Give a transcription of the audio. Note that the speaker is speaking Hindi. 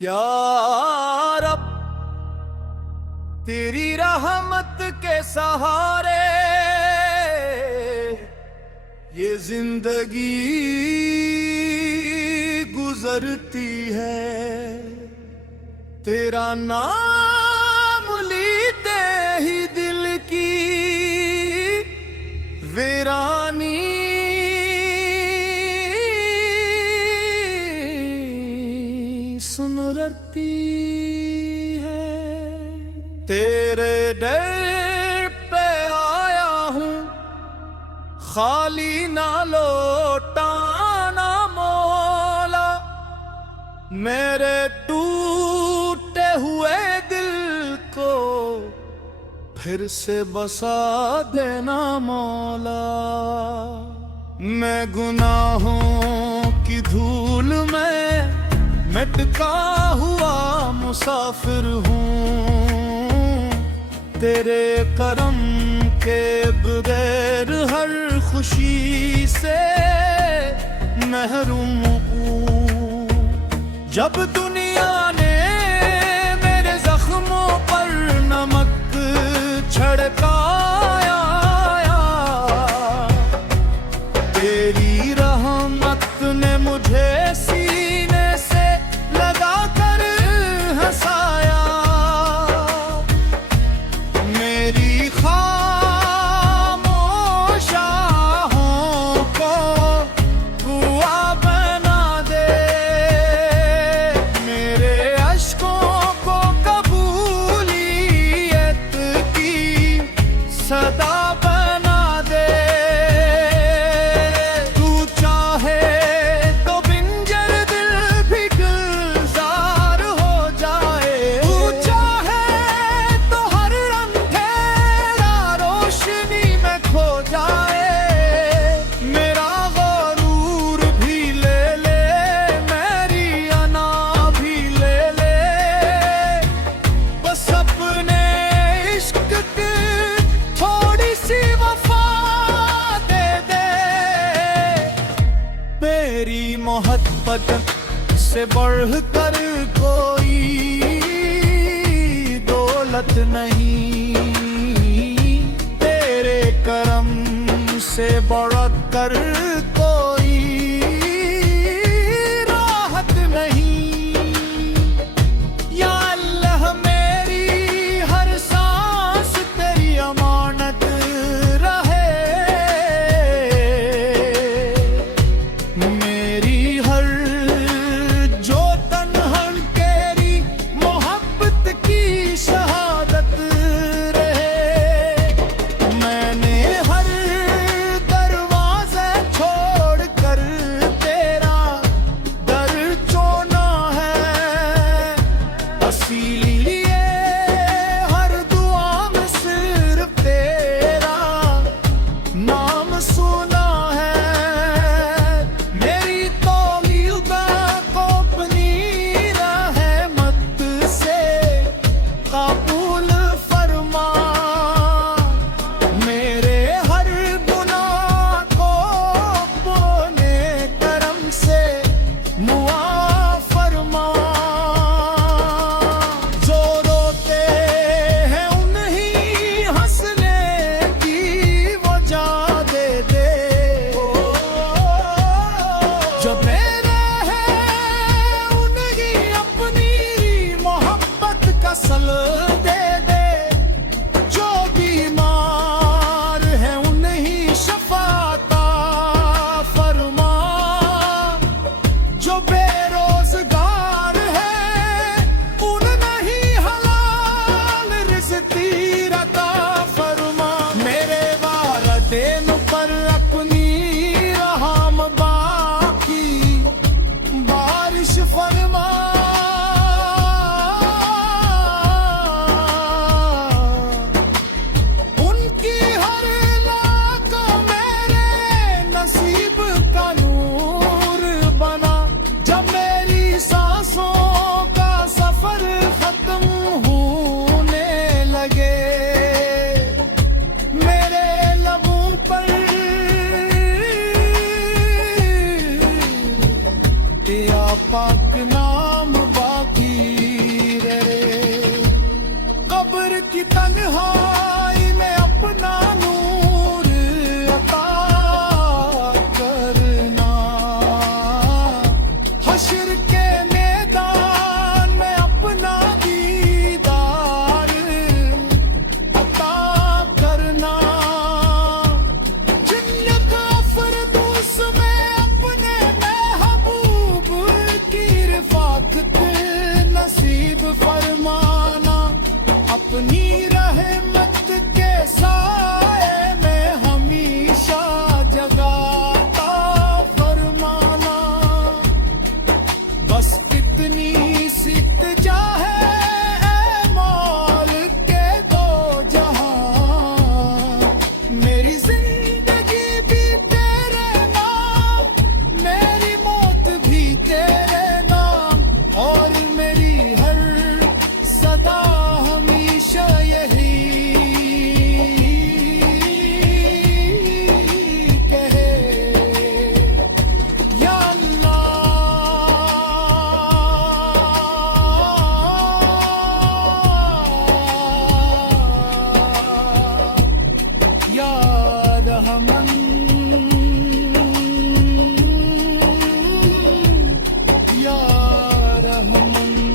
या रब तेरी रहमत के सहारे ये जिंदगी गुजरती है। तेरा नाम लेते ही दिल की वीरानी सुनरती है। तेरे दर पे आया हूँ खाली ना लौटाना मौला, मेरे टूटे हुए दिल को फिर से बसा देना मौला। मैं गुनाहों की धूल में मिटका हुआ मुसाफिर हूँ, तेरे करम के बगैर हर खुशी से महरूम हूँ। जब दुनिया ने मेरे जख्मों पर नमक छिड़काया, तेरी रहमत ने मुझे सीने से लगा कर हंसाया। मेरी खामोश आहों को कुआं बना दे, मेरे अश्कों को कबूलियत की सदा बना दे। तू चाहे तो बिंजर दिल भी गुलजार हो जाए, तू चाहे तो हर रंग तेरा रोशनी में खो जाए। मेरा गरूर भी ले ले, मेरी अना भी ले ले, बस अपने इश्क की थोड़ी सी वफा दे दे। मेरी मोहब्बत से बढ़कर कोई दौलत नहीं, तेरे करम से बढ़कर कोई राहत नहीं। या अल्लाह मेरी हर सांस तेरी अमानत रहे, मेरी हर जो तन्हन तेरी मोहब्बत की शहादत रहे। मैंने हर दरवाजे छोड़ फरमाना, अपनी रहमत के साए में हमेशा जगाता फरमाना। बस इतनी सितजा है ऐ मौल के दो जहां, मेरी जिंदगी भी तेरे नाम, मेरी मौत भी तेरे नाम, और मेरी हर सदा हमेशा यही कहे, या अल्लाह, या रहमान, या रहमान।